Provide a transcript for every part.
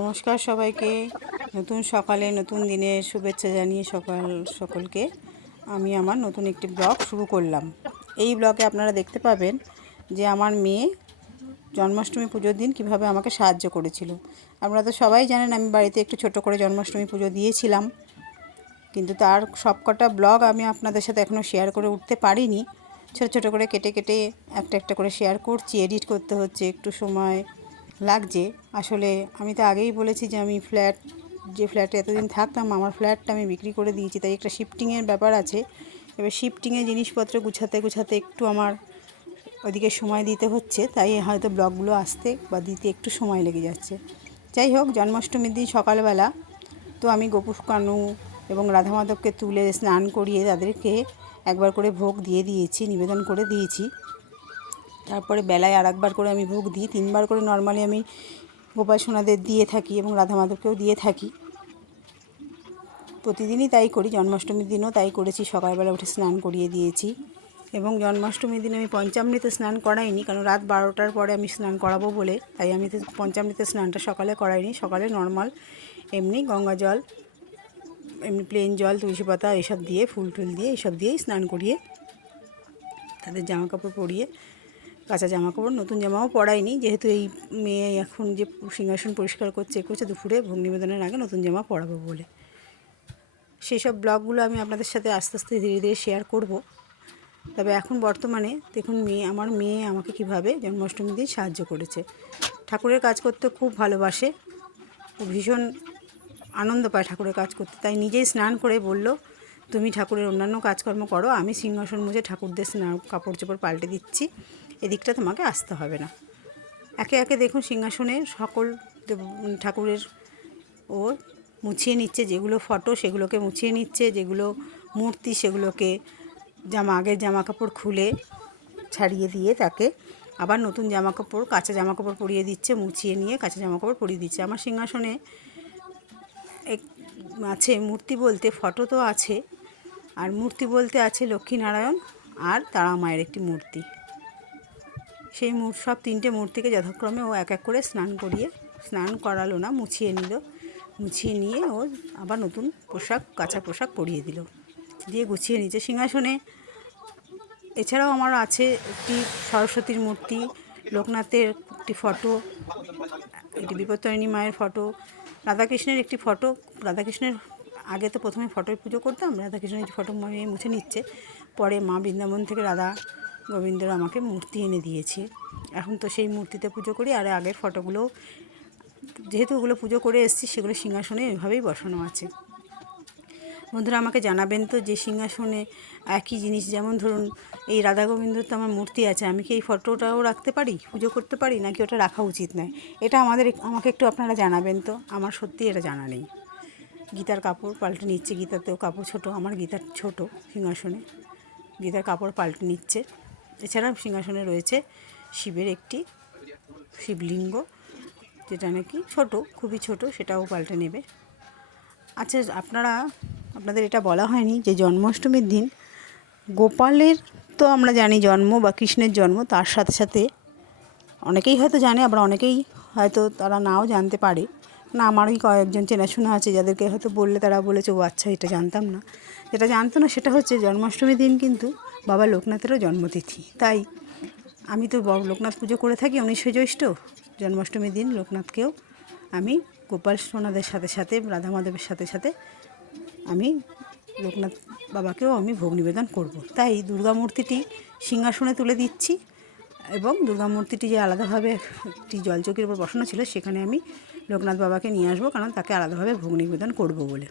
নমস্কার সবাইকে। নতুন সকালে নতুন দিনের শুভেচ্ছা জানিয়ে সকলকে আমি আমার নতুন একটি ব্লগ শুরু করলাম। এই ব্লগে আপনারা দেখতে পাবেন যে আমার মেয়ে জন্মাষ্টমী পুজোর দিন কিভাবে আমাকে সাহায্য করেছিল। আপনারা তো সবাই জানেন আমি বাড়িতে একটু ছোট করে জন্মাষ্টমী পুজো দিয়েছিলাম, কিন্তু তার সবকটা ব্লগ আমি আপনাদের সাথে এখনও শেয়ার করে উঠতে পারিনি। ছোট ছোট করে কেটে কেটে একটা একটা করে শেয়ার করছি। এডিট করতে হচ্ছে, একটু সময় লাগছে। আসলে আমি তো আগেই বলেছি যে আমি যে ফ্ল্যাটে এতদিন থাকতাম, আমার ফ্ল্যাটটা আমি বিক্রি করে দিয়েছি, তাই একটা শিফটিংয়ের ব্যাপার আছে। এবার শিফটিংয়ে জিনিসপত্র গুছাতে গুছাতে একটু আমার ওইদিকে সময় দিতে হচ্ছে, তাই হয়তো ব্লগগুলো আসতে বা দিতে একটু সময় লেগে যাচ্ছে। যাই হোক, জন্মাষ্টমীর দিন সকালবেলা তো আমি গোপু কানু এবং রাধা মাধবকে তুলে স্নান করিয়ে তাদেরকে একবার করে ভোগ দিয়ে দিয়েছি, নিবেদন করে দিয়েছি। তারপরে বেলায় আর একবার করে আমি ভোগ দিই। 3বার করে নর্মালি আমি গোপাল সোনাদের দিয়ে থাকি এবং রাধা মাধবকেও দিয়ে থাকি। প্রতিদিনই তাই করি, জন্মাষ্টমীর দিনও তাই করেছি। সকালবেলা উঠে স্নান করিয়ে দিয়েছি এবং জন্মাষ্টমীর দিন আমি পঞ্চামৃতে স্নান করাইনি, কারণ রাত 12টার পরে আমি স্নান করাবো বলে, তাই আমি পঞ্চামৃতে স্নানটা সকালে করাইনি। সকালে নর্মাল এমনি গঙ্গা জল, এমনি প্লেন জল, তুলসী পাতা এসব দিয়ে, ফুল টুল দিয়ে এসব দিয়েই স্নান করিয়ে তাদের জামা কাপড় পরিয়ে, কাঁচা জামা কাপড়, নতুন জামাও পরাইনি, যেহেতু এই মেয়ে এখন যে সিংহাসন পরিষ্কার করছে দুপুরে ভোগ নিবেদনের আগে নতুন জামা পরাবো বলে। সেই সব ব্লগগুলো আমি আপনাদের সাথে আস্তে আস্তে ধীরে ধীরে শেয়ার করব। তবে এখন বর্তমানে দেখুন আমার মেয়ে আমাকে কিভাবে জন্মাষ্টমীর দিন সাহায্য করেছে। ঠাকুরের কাজ করতে খুব ভালোবাসে, ও ভীষণ আনন্দ পায় ঠাকুরের কাজ করতে, তাই নিজেই স্নান করে বলল, তুমি ঠাকুরের অন্যান্য কাজকর্ম করো, আমি সিংহাসন মুছে ঠাকুরদের স্নান কাপড় চোপড় পাল্টে দিচ্ছি, এদিকটা তোমাকে আসতে হবে না। একে একে দেখুন সিংহাসনে সকল ঠাকুরের ও মুছিয়ে নিচ্ছে। যেগুলো ফটো সেগুলোকে মুছিয়ে নিচ্ছে, যেগুলো মূর্তি সেগুলোকে আগের জামা কাপড় খুলে ছাড়িয়ে দিয়ে তাকে আবার নতুন জামা কাপড়, কাঁচা জামা কাপড় পরিয়ে দিচ্ছে, মুছিয়ে নিয়ে কাঁচা জামা কাপড় পরিয়ে দিচ্ছে। আমার সিংহাসনে আছে মূর্তি বলতে, ফটো তো আছে, আর মূর্তি বলতে আছে লক্ষ্মীনারায়ণ আর তারা মায়ের একটি মূর্তি। সেই সব 3টে মূর্তিকে যথাক্রমে ও এক এক করে স্নান করালো না, মুছিয়ে নিল। মুছিয়ে নিয়ে ও আবার নতুন পোশাক, কাঁচা পোশাক পরিয়ে দিল, দিয়ে গুছিয়ে নিচ্ছে সিংহাসনে। এছাড়াও আমার আছে একটি সরস্বতীর মূর্তি, লোকনাথের একটি ফটো, একটি বিপত্তারিণী মায়ের ফটো, রাধাকৃষ্ণের একটি ফটো। রাধাকৃষ্ণের আগে তো প্রথমে ফটোয় পুজো করতাম, রাধাকৃষ্ণের ফটো মেয়ে মুছে নিচ্ছে, পরে মা বৃন্দাবন থেকে রাধা গোবিন্দর আমাকে মূর্তি এনে দিয়েছে। এখন তো সেই মূর্তিতে পুজো করি, আর আগের ফটোগুলো যেহেতু ওগুলো পুজো করে এসেছি, সেগুলো সিংহাসনে এভাবেই বসানো আছে। বন্ধুরা আমাকে জানাবেন তো, যে সিংহাসনে একই জিনিস, যেমন ধরুন এই রাধা গোবিন্দর তো আমার মূর্তি আছে, আমি কি এই ফটোটাও রাখতে পারি, পুজো করতে পারি, নাকি ওটা রাখা উচিত নয়? এটা আমাকে একটু আপনারা জানাবেন তো, আমার সত্যি এটা জানা নেই। গীতার কাপড় পাল্টে নিচ্ছে, গীতাতেও কাপড় ছোট, আমার গীতার ছোট সিংহাসনে, গীতার কাপড় পাল্টে নিচ্ছে। এছাড়া সিংহাসনে রয়েছে শিবের একটি শিবলিঙ্গ, যেটা নাকি ছোট, খুবই ছোট, সেটাও পাল্টে নেবে। আচ্ছা, আপনাদের এটা বলা হয়নি যে জন্মাষ্টমীর দিন গোপালের তো আমরা জানি জন্ম বা কৃষ্ণের জন্ম, তার সাথে সাথে অনেকেই হয়তো জানে, আবার অনেকেই হয়তো তারা নাও জানতে পারে না। আমারই কয়েকজন চেনাশোনা আছে যাদেরকে হয়তো বললে তারা বলেছে, ও আচ্ছা, এটা জানতাম না। যেটা জানতো না সেটা হচ্ছে জন্মাষ্টমীর দিন কিন্তু বাবা লোকনাথেরও জন্মতিথি। তাই আমি তো লোকনাথ পুজো করে থাকি 19শে জ্যৈষ্ঠ। জন্মাষ্টমীর দিন লোকনাথকেও আমি গোপাল সোনাদের সাথে সাথে, রাধা মাধবের সাথে সাথে আমি লোকনাথ বাবাকেও আমি ভোগ নিবেদন করব। তাই দুর্গা মূর্তিটি সিংহাসনে তুলে দিচ্ছি, এবং দুর্গা মূর্তিটি যে আলাদাভাবে একটি জলচৌকির উপর বসানো ছিল, সেখানে আমি লোকনাথ বাবাকে নিয়ে আসবো, কারণ তাকে আলাদাভাবে ভোগ নিবেদন করব বলে।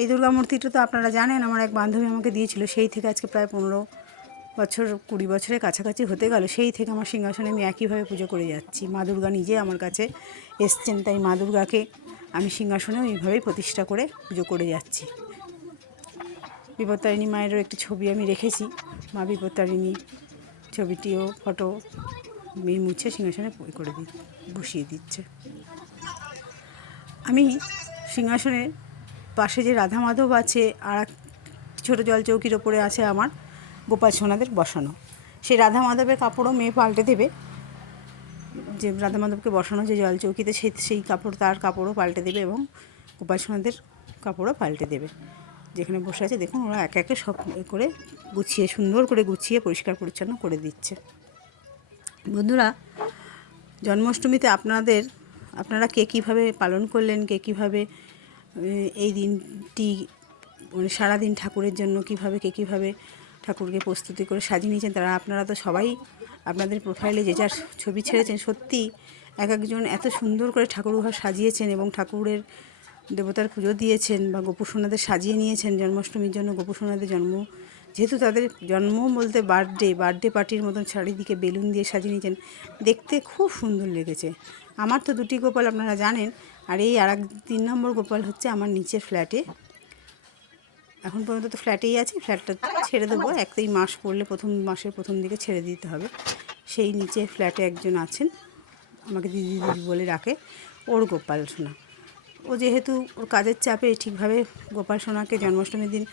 এই দুর্গা মূর্তিটা তো আপনারা জানেন, আমার এক বান্ধবী আমাকে দিয়েছিল। সেই থেকে আজকে প্রায় 15 বছর, 20 বছরের কাছাকাছি হতে গেল, সেই থেকে আমার সিংহাসনে আমি একইভাবে পুজো করে যাচ্ছি। মা দুর্গা নিজে আমার কাছে এসছেন, তাই মা দুর্গাকে আমি সিংহাসনেও এইভাবেই প্রতিষ্ঠা করে পুজো করে যাচ্ছি। বিপত্তারিণী মায়েরও একটি ছবি আমি রেখেছি, মা বিপত্তারিণী ছবিটিও ফটো মেয়ে মুছে সিংহাসনে বসিয়ে দিচ্ছে। আমি সিংহাসনের পাশে যে রাধা মাধব আছে, আর এক ছোটো জলচৌকির ওপরে আছে আমার গোপাল সোনাদের বসানো। সেই রাধা মাধবের কাপড়ও মেয়ে পাল্টে দেবে, যে রাধা মাধবকে বসানো যে জল চৌকিতে সেই কাপড়, তার কাপড়ও পাল্টে দেবে এবং গোপাল সোনাদের কাপড়ও পাল্টে দেবে। যেখানে বসে আছে দেখুন, ওরা একে একে সব করে গুছিয়ে, সুন্দর করে গুছিয়ে পরিষ্কার পরিচ্ছন্ন করে দিচ্ছে। বন্ধুরা, জন্মাষ্টমীতে আপনারা কে কীভাবে পালন করলেন, কে কীভাবে এই দিনটি মানে সারাদিন ঠাকুরের জন্য কে কীভাবে ঠাকুরকে প্রস্তুতি করে সাজিয়ে নিয়েছেন, আপনারা তো সবাই আপনাদের প্রোফাইলে যে যার ছবি ছেড়েছেন। সত্যি এক একজন এত সুন্দর করে ঠাকুরঘর সাজিয়েছেন এবং ঠাকুরের দেবতার পুজো দিয়েছেন বা গোপুসোনাদের সাজিয়ে নিয়েছেন জন্মাষ্টমীর জন্য। গোপুসোনাদের জন্ম, যেহেতু তাদের জন্ম বলতে বার্থডে পার্টির মতন চারিদিকে বেলুন দিয়ে সাজিয়ে নিয়েছেন, দেখতে খুব সুন্দর লেগেছে। আমার তো দুটি গোপাল আপনারা জানেন, আর এই আর 3 নম্বর গোপাল হচ্ছে আমার নিচের ফ্ল্যাটে। এখন পর্যন্ত তো ফ্ল্যাটেই আছি, ফ্ল্যাটটা ছেড়ে দেবো, একটাই মাস পড়লে মাসের প্রথম দিকে ছেড়ে দিতে হবে। সেই নিচে ফ্ল্যাটে একজন আছেন, আমাকে দিদি দিদি বলে ডাকে, ওর গোপাল সোনা। ও যেহেতু ওর কাজের চাপে ঠিকভাবে গোপাল সোনাকে জন্মাষ্টমীর দিন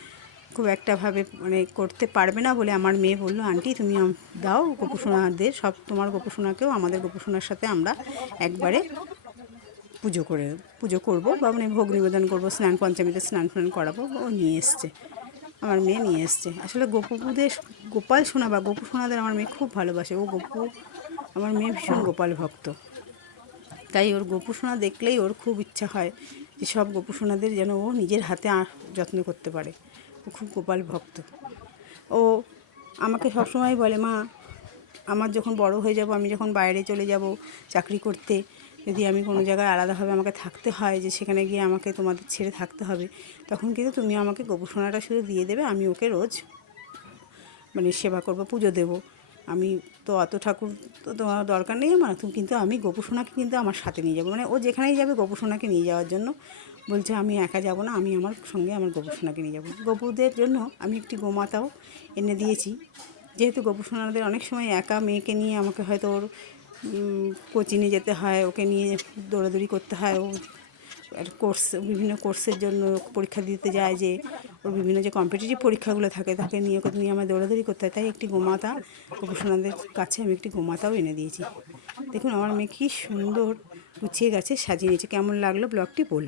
খুব একটাভাবে মানে করতে পারবে না বলে আমার মেয়ে বললো, আন্টি তুমি দাও গোপুসোনাদের, সব তোমার গোপুসোনাকেও আমাদের গোপুসোনার সাথে আমরা একবারে পুজো করবো বা মানে ভোগ নিবেদন করবো, পঞ্চমীতে স্নান করাবো। ও নিয়ে এসছে, আমার মেয়ে নিয়ে এসছে। আসলে গোপাল সোনা বা গোপুসোনাদের আমার মেয়ে খুব ভালোবাসে। আমার মেয়ে ভীষণ গোপাল ভক্ত, তাই ওর গোপুসোনা দেখলেই ওর খুব ইচ্ছা হয় যে সব গোপুসোনাদের যেন ও নিজের হাতে যত্ন করতে পারে। ও খুব গোপাল ভক্ত। ও আমাকে সবসময় বলে, মা আমার যখন বড় হয়ে যাব, আমি যখন বাইরে চলে যাব চাকরি করতে, যদি আমি কোনো জায়গায় আলাদাভাবে আমাকে থাকতে হয়, যে সেখানে গিয়ে আমাকে তোমাদের ছেড়ে থাকতে হবে, তখন কিন্তু তুমি আমাকে গোপুসোনাটা শুধু দিয়ে দেবে, আমি ওকে রোজ মানে সেবা করবো, পুজো দেবো। আমি তো অত ঠাকুর তো তোমার দরকার নেই আমার, কিন্তু আমি গোপুসোনাকে কিন্তু আমার সাথে নিয়ে যাবো। মানে ও যেখানেই যাবে গোপুসোনাকে নিয়ে যাওয়ার জন্য বলছে, আমি একা যাব না, আমি আমার সঙ্গে আমার গোপুসোনাকে নিয়ে যাবো। গোপুদের জন্য আমি একটি গোমাতাও এনে দিয়েছি, যেহেতু গোপুসোনাদের অনেক সময় একা মেয়েকে নিয়ে আমাকে হয়তো ওর কোচিংয়ে যেতে হয়, ওকে নিয়ে দৌড়াদৌড়ি করতে হয়। ও বিভিন্ন কোর্সের জন্য পরীক্ষা দিতে যায়, যে ওর বিভিন্ন যে কম্পিটিটিভ পরীক্ষাগুলো থাকে, তাকে নিয়ে আমার দৌড়াদৌড়ি করতে হয়। তাই একটি গোমাতা গোপুসোনাদের কাছে আমি একটি গোমাতাও এনে দিয়েছি। দেখুন আমার মেয়ে কী সুন্দর গুছিয়ে গেছে, সাজিয়ে নিয়েছে। কেমন লাগলো ব্লগটি বলবে।